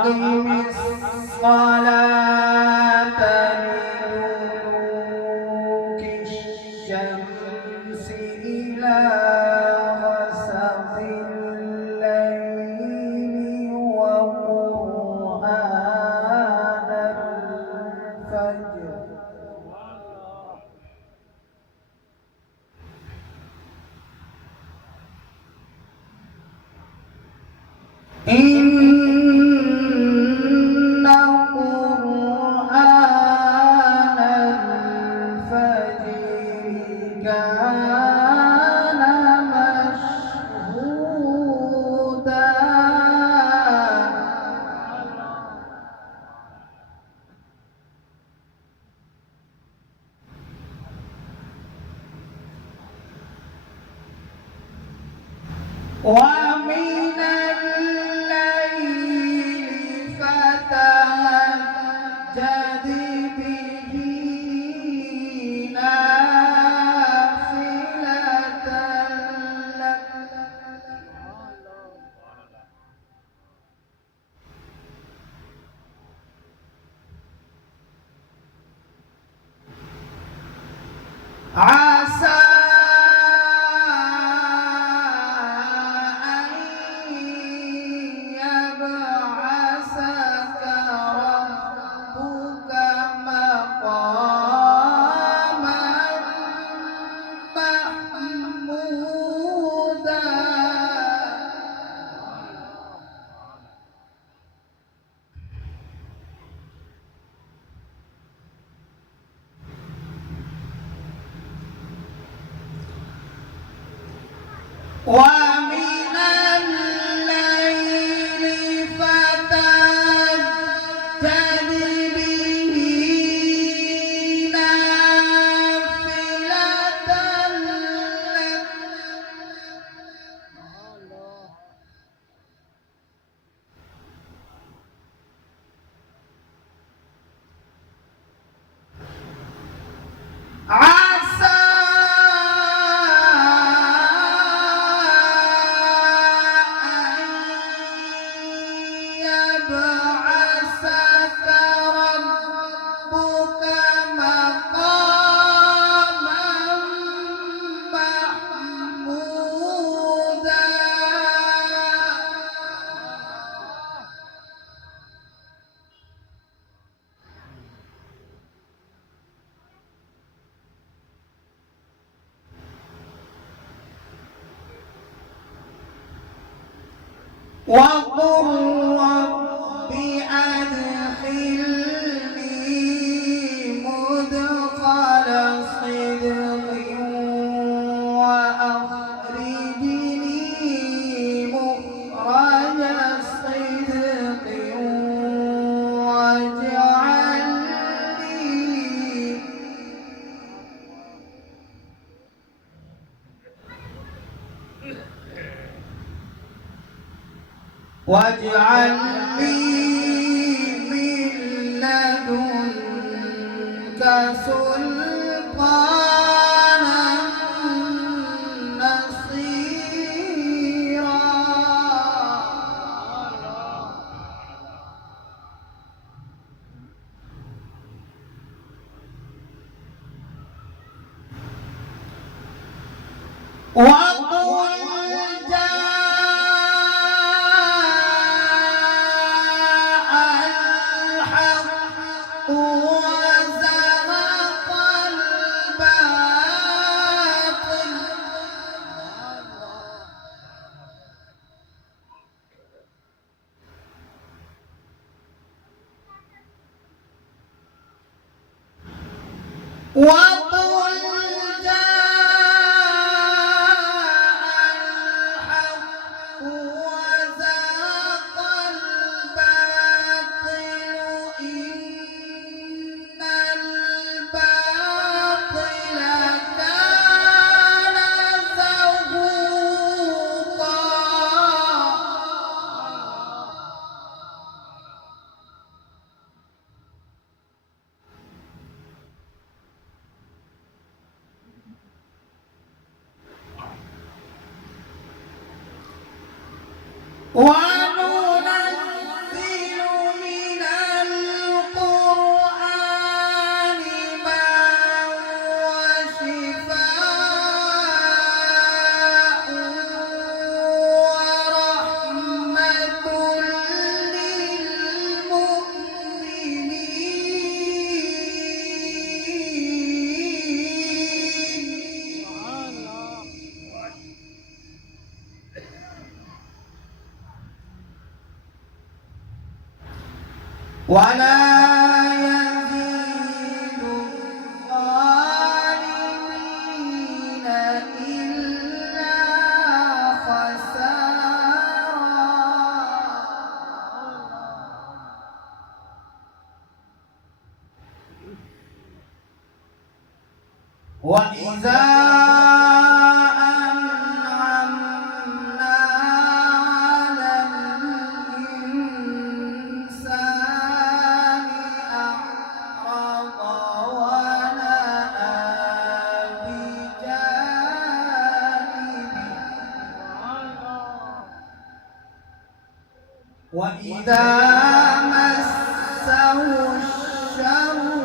أقم الصلاة لدلوك الشمس إلى غسق الليل وقرآن الفجر إن قرآن الفجر كان مشهودا ومن الليل فتهجد به نافلة لك عسى أن يبعثك ربك مقاما محمودا ومن الليل فتهجد به نافلة لك عسى يبعثك ربك مقاما محمودا وقل رب أدخلني مدخل صدق وأخرجني مخرج صدق واجعل لي من لدنك سلطانا نصيرا وقل جاء الحق وزهق الباطل وقل جاء الحق وزهق الباطل إن الباطل كان زهوقا وننزل ولا يزيد الظالمين إلا خسارا. وإذا أنعمنا على الإنسان أعرض ونأى بجانبه وإذا مسه الشر